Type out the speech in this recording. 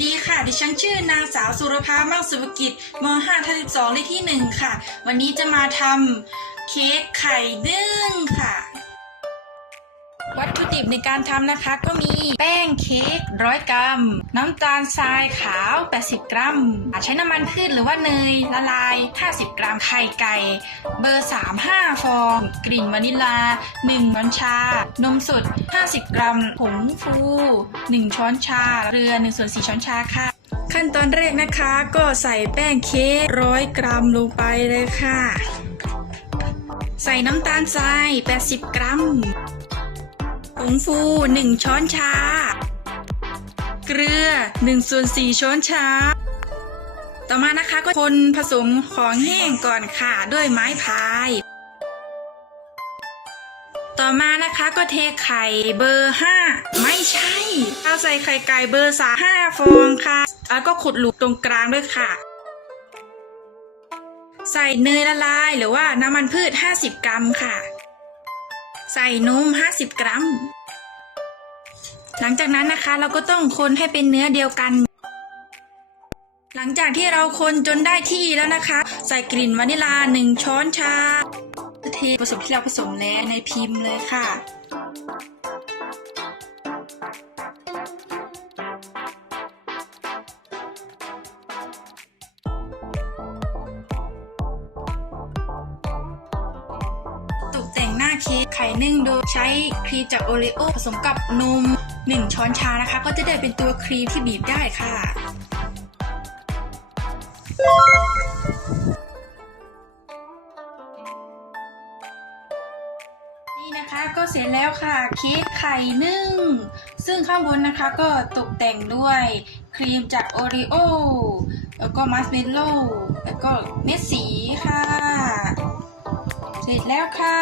ดีค่ะ ดิฉันชื่อนางสาวสุรภามั่งสุภกิจม 5 ทับ12เลขที่ 1 ค่ะ วันนี้จะมาทำเค้กไข่นึ่งค่ะ วัตถุดิบในการทำนะคะก็มีแป้งเค้กร้อยกรัม น้ำตาลทรายขาว 80 กรัมใช้น้ำมันพืชหรือว่าเนยละลาย 50 กรัมไข่ไก่ เบอร์ 3 5 ฟอง กลิ่นวานิลา 1 ช้อนชา นมสด 50 กรัมผงฟู 1 ช้อนชา เกลือ1ส่วน4ช้อนชาค่ะขั้นตอนแรกนะคะก็ใส่แป้งเค้กร้อยกรัมลงไปเลยค่ะ ใส่น้ำตาลทราย 80 กรัม งฟู 1 ช้อนชา เกลือ1ส่วน4ช้อนชา ต่อมานะคะก็คนผสมของแห้งก่อนค่ะด้วยไม้พาย ต่อมานะคะก็เทไข่เบอร์ 5 ไม่ใช่เอาใส่ไข่ไก่เบอร์สามห้าฟองค่ะ แล้วก็ขุดหลุมตรงกลางด้วยค่ะ ใส่เนยละลายหรือว่าน้ำมันพืช 50 กรัมค่ะใส่นม 50 กรัม หลังจากนั้นนะคะเราก็ต้องคนให้เป็นเนื้อเดียวกัน หลังจากที่เราคนจนได้ที่แล้วนะคะ ใส่กลิ่นวานิลา1ช้อนชาเทผสมที่เราผสมแล้วในพิมพ์เลยค่ะตกแต่งหน้าเค้กไข่นึ่งโดยใช้ครีมจากโอรีโอผสมกับนม 1 ช้อนชานะคะ ก็จะได้เป็นตัวครีมที่บีบได้ค่ะ นี่นะคะก็เสร็จแล้วค่ะเค้กไข่นึ่ง ซึ่งข้างบนนะคะก็ตกแต่งด้วยครีมจากโอรีโอแล้วก็มัสเมลโล่แล้วก็เม็ดสีค่ะ เสร็จแล้วค่ะ